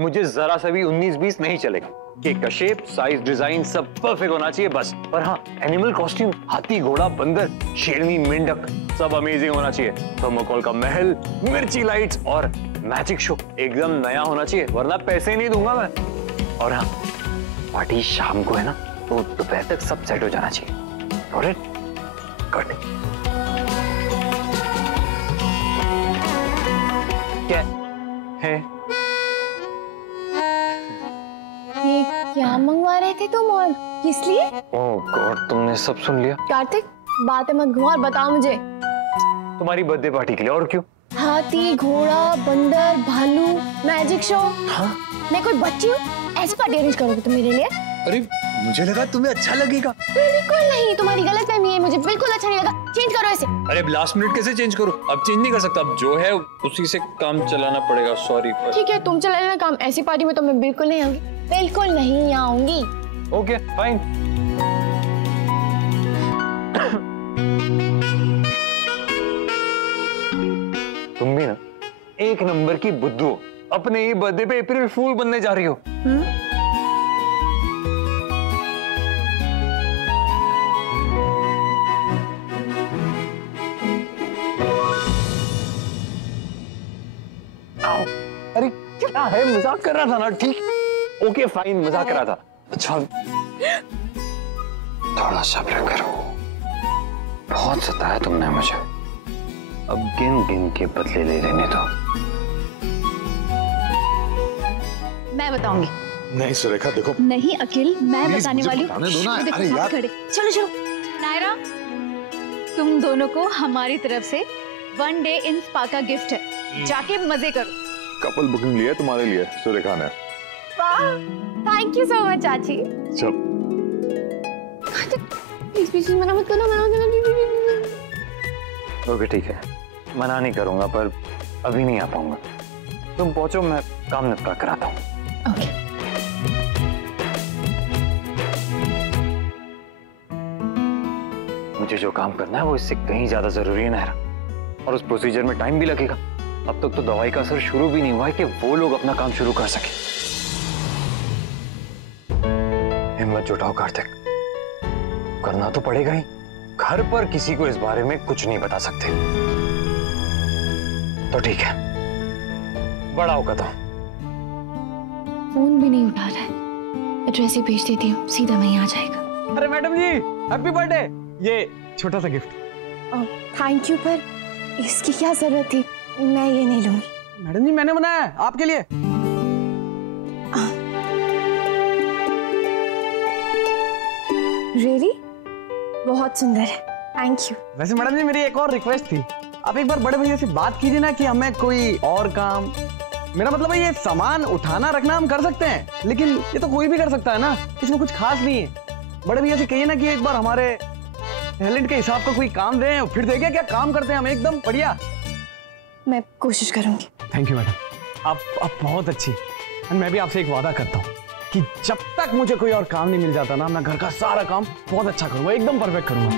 मुझे जरा सा भी 19-20 नहीं चलेगा। केक का शेप, साइज, डिजाइन सब परफेक्ट होना चाहिए बस। पर हाँ, एनिमल कॉस्ट्यूम, हाथी, घोड़ा, बंदर, शेरनी, मेंढक सब अमेजिंग होना चाहिए। थर्मोकोल का महल, मिर्ची लाइट्स और मैजिक शो एकदम नया होना चाहिए, वरना पैसे नहीं दूंगा मैं। और हाँ, पार्टी शाम को है ना, तो दोपहर तक सब सेट हो जाना चाहिए। ऑलराइट? गुड। क्या है? ये क्या मंगवा रहे थे तुम और किस लिए? ओह गॉड, तुमने सब सुन लिया। कार्तिक, बातें मत घुमा और बताओ मुझे। तुम्हारी बर्थडे पार्टी के लिए। और क्यों? हाथी, घोड़ा, बंदर, भालू, मैजिक शो। हाँ? मैं कोई बच्ची हूँ? ऐसी पार्टी अरेंज करोगे तुम मेरे लिए? अरे मुझे लगा तुम्हें अच्छा लगेगा। बिल्कुल नहीं, तुम्हारी गलतफहमी है, मुझे बिल्कुल अच्छा नहीं लगा। चेंज करो इसे। अरे लास्ट मिनट कैसे चेंज करूं? अब चेंज नहीं कर सकता, अब जो है उसी से काम चलाना पड़ेगा। सॉरी। ठीक है, तुम चला लेना काम। ऐसी पार्टी में तो मैं बिल्कुल नहीं आऊंगी, बिल्कुल नहीं आऊंगी। Okay fine. तुम भी ना एक नंबर की बुद्धू हो, अपने ही बर्थडे पे अप्रैल फूल बनने जा रही हो। अरे क्या है, मजाक कर रहा था ना। ठीक, ओके फाइन, मजाक कर रहा था। अच्छा थोड़ा सब्र करो, बहुत सताया तुमने मुझे, अब गिन गिन के बदले ले लेने दो। मैं बताऊंगी। नहीं सुरेखा, देखो। नहीं अखिल, मैं बताने वाली हूँ। अरे यार, चलो चलो। नायरा, तुम दोनों को हमारी तरफ से 1 डे इन स्पा का गिफ्ट है, जाके मजे करो। कपल बुकिंग लिया तुम्हारे लिए सुरेखा ने। वाह, थैंक यू सो मच चाची। चल प्लीज प्लीज मना मत करो, मना मत करो। ओके ठीक है, मना नहीं करूंगा, पर अभी नहीं आ पाऊंगा। तुम पहुंचो, मैं काम निपटा कर आता हूँ। ओके। मुझे जो काम करना है वो इससे कहीं ज्यादा जरूरी है नायरा, और उस प्रोसीजर में टाइम भी लगेगा। अब तक तो दवाई का असर शुरू भी नहीं हुआ है कि वो लोग अपना काम शुरू कर सके। हिम्मत जुटाओ कार्तिक, करना तो पड़ेगा ही। घर पर किसी को इस बारे में कुछ नहीं बता सकते। तो ठीक है, बढ़ाओ कदम। फोन भी नहीं उठा रहा है, एड्रेस ही भेज देती हूँ, सीधा वहीं आ जाएगा। अरे मैडम जी, हैप्पी बर्थडे। ये छोटा सा गिफ्ट। थैंक यू, पर इसकी क्या जरूरत थी? मैं ये नहीं लूंगी। मैडम जी, मैंने बनाया है आपके लिए। रियली बहुत सुंदर है, थैंक यू। वैसे मैडम जी, मेरी एक और रिक्वेस्ट थी। आप एक बार बड़े भैया से बात कीजिए ना कि हमें कोई और काम, मेरा मतलब है ये सामान उठाना रखना हम कर सकते हैं, लेकिन ये तो कोई भी कर सकता है ना, इसमें कुछ खास नहीं है। बड़े भैया से कहिए ना कि एक बार हमारे टैलेंट के हिसाब का कोई काम दें, फिर देखिए क्या काम करते हैं हम, एकदम बढ़िया। मैं कोशिश करूंगी। थैंक यू मैडम, आप बहुत अच्छी। मैं भी आपसे एक वादा करता हूँ कि जब तक मुझे कोई और काम नहीं मिल जाता ना, मैं घर का सारा काम बहुत अच्छा करूंगा, एकदम परफेक्ट करूंगा।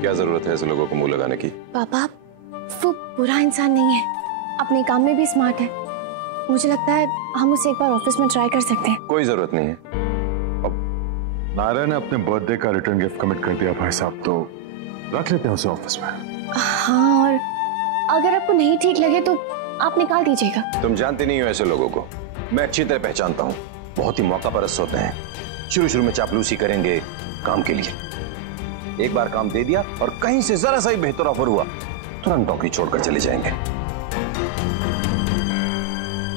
क्या जरूरत है ऐसे लोगों को मुंह लगाने की? पापा, वो बुरा इंसान नहीं है, अपने काम में भी स्मार्ट है। मुझे लगता है हम उसे एक बार ऑफिस में ट्राई कर सकते हैं। कोई जरूरत नहीं है। अब नायरा ने अपने बर्थडे का रिटर्न गिफ्ट कमिट कर दिया भाई साहब, तो रख लेते हैं उसे ऑफिस में। हाँ, और अगर आपको नहीं ठीक लगे तो आप निकाल दीजिएगा। तुम जानते नहीं हो ऐसे लोगों को, मैं अच्छी तरह पहचानता हूँ। बहुत ही मौका परस्त होते हैं, शुरू में चापलूसी करेंगे काम के लिए। एक बार काम दे दिया और कहीं से जरा सा ही बेहतर ऑफर हुआ, तुरंत नौकरी छोड़कर चले जाएंगे।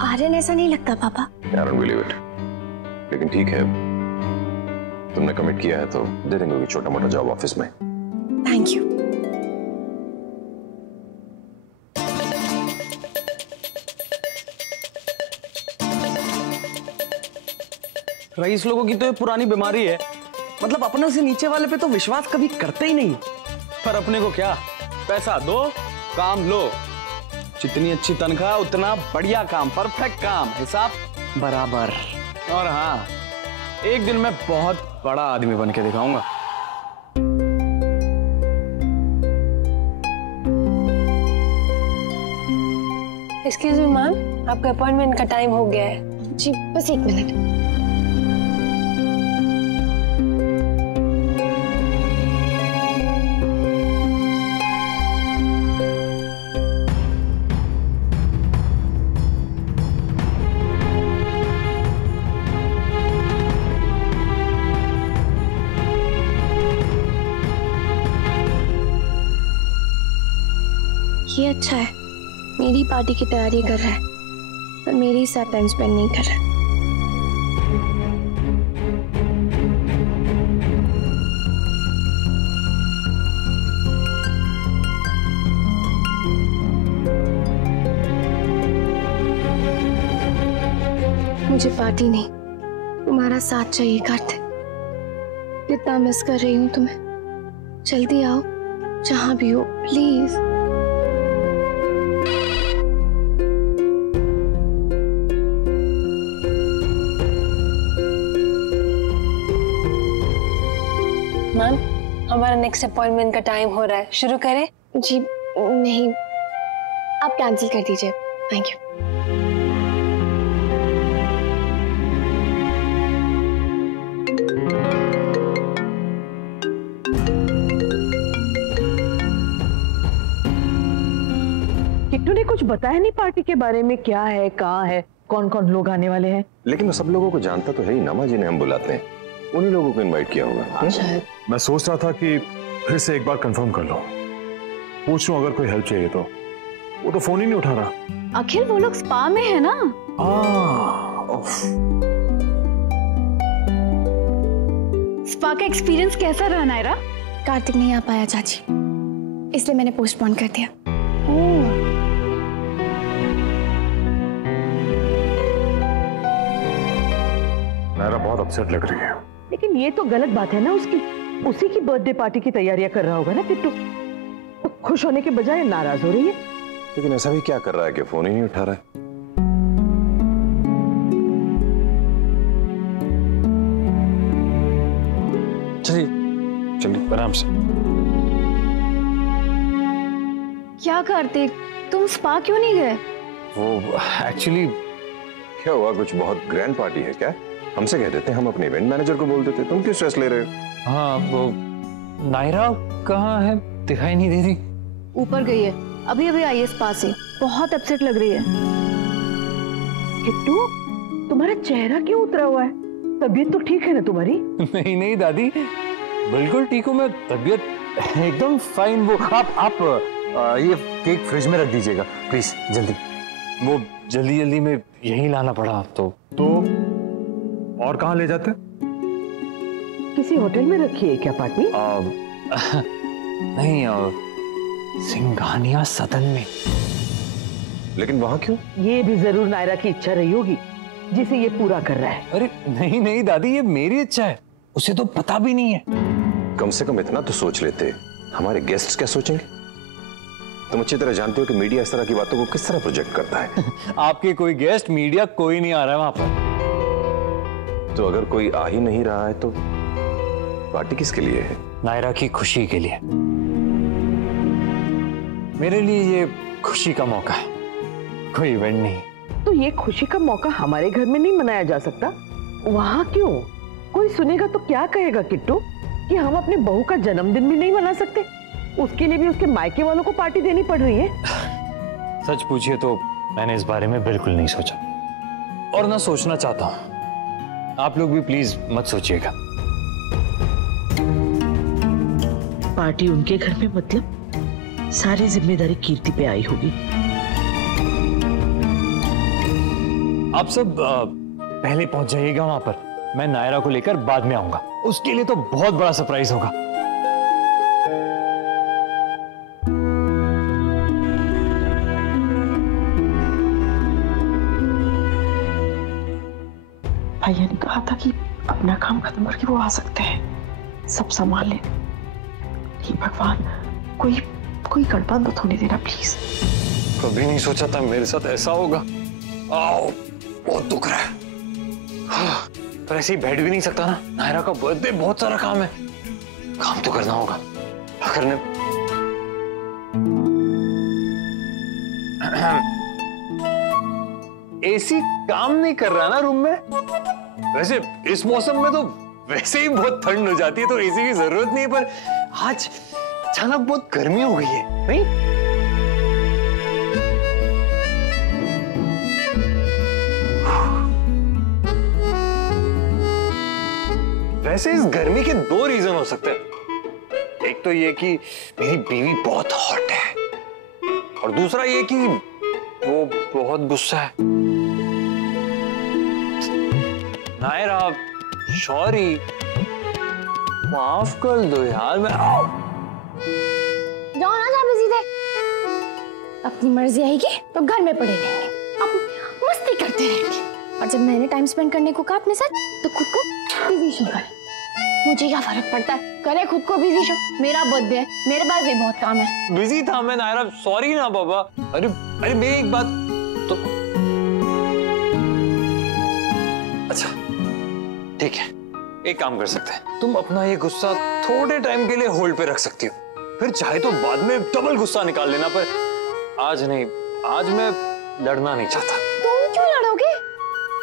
आर्यन ऐसा नहीं लगता पापा। I don't believe it. लेकिन ठीक है, तुमने कमिट किया है तो दे देंगे कोई छोटा मोटा जॉब ऑफिस में। Thank you. रईस लोगों की तो ये पुरानी बीमारी है, मतलब अपने से नीचे वाले पे तो विश्वास कभी करते ही नहीं। पर अपने को क्या, पैसा दो काम लो, जितनी अच्छी तनख्वाह उतना बढ़िया काम, परफेक्ट काम, हिसाब बराबर। और हाँ, एक दिन मैं बहुत बड़ा आदमी बन के दिखाऊंगा। एक्सक्यूज मी मैम, आपका अपॉइंटमेंट का टाइम हो गया है। जी बस 1 मिनट। ये अच्छा है, मेरी पार्टी की तैयारी कर रहा है पर मेरे साथ टाइम स्पेंड नहीं कर रहा है। मुझे पार्टी नहीं, तुम्हारा साथ चाहिए कार्तिक। कितना मिस कर रही हूँ तुम्हें। जल्दी आओ, जहां भी हो प्लीज। मैम, हमारा नेक्स्ट अपॉइंटमेंट का टाइम हो रहा है, शुरू करें? जी नहीं, आप कैंसिल कर दीजिए। Thank you. किट्टू ने कुछ बताया नहीं पार्टी के बारे में, क्या है, कहाँ है, कौन कौन लोग आने वाले हैं? लेकिन वो सब लोगों को जानता तो है ही, नमा जिन्हें हम बुलाते हैं उन्हीं लोगों को इनवाइट किया होगा। शायद। मैं सोच रहा था कि फिर से एक बार कंफर्म कर लो, पूछ लूं अगर कोई हेल्प चाहिए तो। वो तो फोन ही नहीं उठा रहा। अखिल वो लोग स्पा में है ना। स्पा का एक्सपीरियंस कैसा रहा नायरा? कार्तिक नहीं आ पाया चाची, इसलिए मैंने पोस्टपोन कर दिया। नायरा बहुत अपसेट लग रही है। लेकिन ये तो गलत बात है ना उसकी, उसी की बर्थडे पार्टी की तैयारियां कर रहा होगा ना किट्टू। तो खुश होने के बजाय नाराज हो रही है। लेकिन ऐसा भी क्या कर रहा है कि फोन ही नहीं उठा रहा है। चलिए चलिए आराम से। क्या कार्तिक, तुम स्पा क्यों नहीं गए? वो एक्चुअली क्या हुआ, कुछ बहुत ग्रैंड पार्टी है क्या? हमसे कह देते, हम अपने इवेंट मैनेजर को बोल देते। तुम क्यों स्ट्रेस ले रहे हो? हाँ वो नायरा कहाँ है, दिखाई नहीं दे रही। ऊपर गई है, अभी अभी आई है स्पा से, बहुत अपसेट लग रही है। किट्टू, तुम्हारा चेहरा क्यों उतरा हुआ है? तबीयत तो ठीक है ना तुम्हारी? नहीं नहीं दादी, बिल्कुल ठीक हूँ मैं, तबीयत एकदम फाइन। वो आप ये केक फ्रिज में रख दीजिएगा प्लीज, जल्दी। वो जल्दी जल्दी में यहीं लाना पड़ा तो और कहाँ ले जाते? किसी होटल में रखी है क्या पार्टी? नहीं, सिंघानिया सदन में। लेकिन वहां क्यों? ये भी जरूर नायरा की इच्छा रही होगी जिसे ये पूरा कर रहा है। अरे नहीं नहीं दादी, ये मेरी इच्छा है, उसे तो पता भी नहीं है। कम से कम इतना तो सोच लेते, हमारे गेस्ट्स क्या सोचेंगे? तुम अच्छी तरह जानते हो कि मीडिया इस तरह की बातों को किस तरह प्रोजेक्ट करता है। आपके कोई गेस्ट, मीडिया कोई नहीं आ रहा है वहां पर। तो अगर कोई आ ही नहीं रहा है तो पार्टी किसके लिए है? नायरा की खुशी के लिए। मेरे लिए ये खुशी का मौका है, कोई इवेंट नहीं। तो ये खुशी का मौका हमारे घर में नहीं मनाया जा सकता? वहां क्यों? कोई सुनेगा तो क्या कहेगा किट्टू, कि हम अपने बहू का जन्मदिन भी नहीं मना सकते? उसके लिए भी उसके मायके वालों को पार्टी देनी पड़ रही है। सच पूछिए तो मैंने इस बारे में बिल्कुल नहीं सोचा, और ना सोचना चाहता हूं। आप लोग भी प्लीज मत सोचिएगा। पार्टी उनके घर में मतलब सारी जिम्मेदारी कीर्ति पे आई होगी। आप सब पहले पहुंच जाइएगा वहां पर, मैं नायरा को लेकर बाद में आऊंगा। उसके लिए तो बहुत बड़ा सरप्राइज होगा। भैया ने कहा था कि अपना काम खत्म करके वो आ सकते हैं, सब संभाल ले। हे भगवान, कोई गड़बड़ मत होने देना प्लीज। कभी नहीं सोचा था मेरे साथ ऐसा होगा। आओ, बहुत दुख रहा है। हाँ, पर ऐसे ही बैठ भी नहीं सकता ना, नायरा का बर्थडे, बहुत सारा काम है, काम तो करना होगा। करने एसी काम नहीं कर रहा ना रूम में। वैसे इस मौसम में तो वैसे ही बहुत ठंड हो जाती है, तो एसी की जरूरत नहीं है, पर आज अचानक बहुत गर्मी हो गई है, नहीं? वैसे इस गर्मी के दो रीजन हो सकते हैं। एक तो ये कि मेरी बीवी बहुत हॉट है, और दूसरा ये कि वो बहुत गुस्सा है। नायरा, सॉरी, माफ कर दो यार। मैं जाओ ना, जा बिजी थे। अपनी मर्जी आएगी तो घर में पड़े रहेंगे, अब मस्ती करते रहेंगे, और जब मैंने टाइम स्पेंड करने को कहा अपने साथ तो खुद को बिजी शो करें। मुझे क्या फर्क पड़ता है, करे खुद को बिजी शो। मेरा बर्थडे है, मेरे पास भी बहुत काम है। बिजी था मैं नायरा, सॉरी ना बाबा। अरे अरे मेरी एक बात तो, अच्छा ठीक है, एक काम कर सकते हैं, तुम अपना ये गुस्सा थोड़े टाइम के लिए होल्ड पे रख सकती हो, फिर चाहे तो बाद में डबल गुस्सा निकाल लेना, पर आज नहीं, आज मैं लड़ना नहीं चाहता। तुम क्यों लड़ोगे?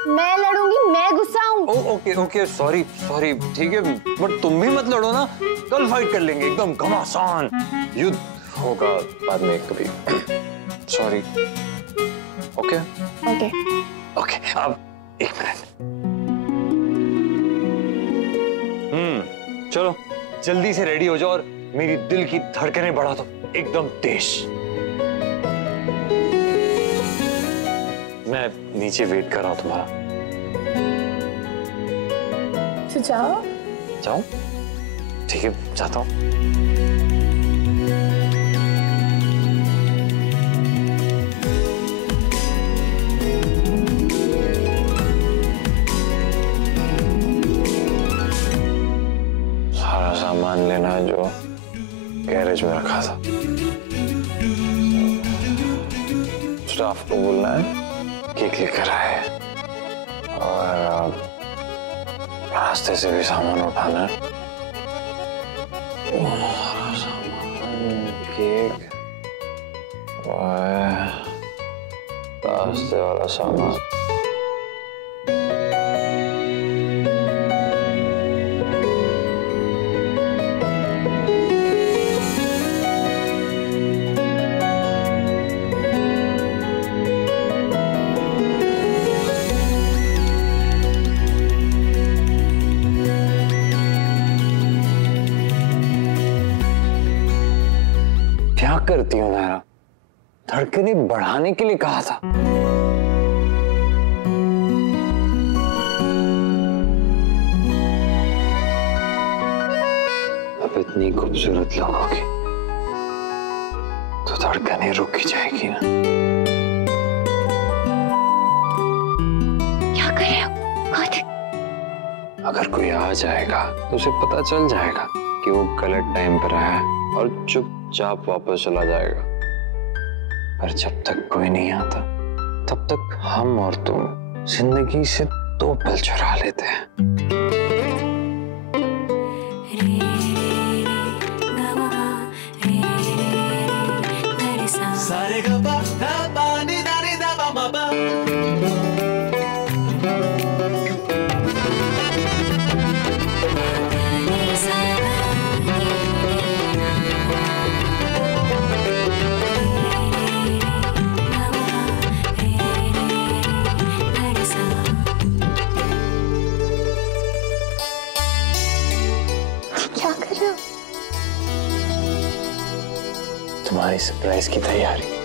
मैं लड़ूंगी, मैं गुस्सा हूँ। ओके ओके, सॉरी सॉरी, ठीक है, बट तुम भी मत लड़ो ना, कल फाइट कर लेंगे, एकदम घमासान युद्ध होगा बाद में कभी। सॉरी। ओके ओके ओके, अब एक मिनट। चलो जल्दी से रेडी हो जाओ और मेरी दिल की धड़कनें बढ़ा दो एकदम तेज। मैं नीचे वेट कर रहा हूं तुम्हारा। तो जाओ। जाओ, ठीक है, जाता हूं। सारा सामान लेना है जो गैरेज में रखा था। स्टाफ को बोलना है केक लेकर आए, और रास्ते से भी सामान उठाना है। सामान, केक और रास्ते वाला सामान। क्या करती हो नायरा? धड़कनें बढ़ाने के लिए कहा था। अब इतनी खूबसूरत लगोगी तो धड़कनें रुक ही जाएगी ना। क्या कर रहे हो? अगर कोई आ जाएगा तो उसे पता चल जाएगा कि वो गलत टाइम पर आया है, और चुपचाप वापस चला जाएगा। पर जब तक कोई नहीं आता तब तक हम और तुम जिंदगी से दो पल चुरा लेते हैं। क्या कर रहे हो? तुम्हारी सरप्राइज की तैयारी।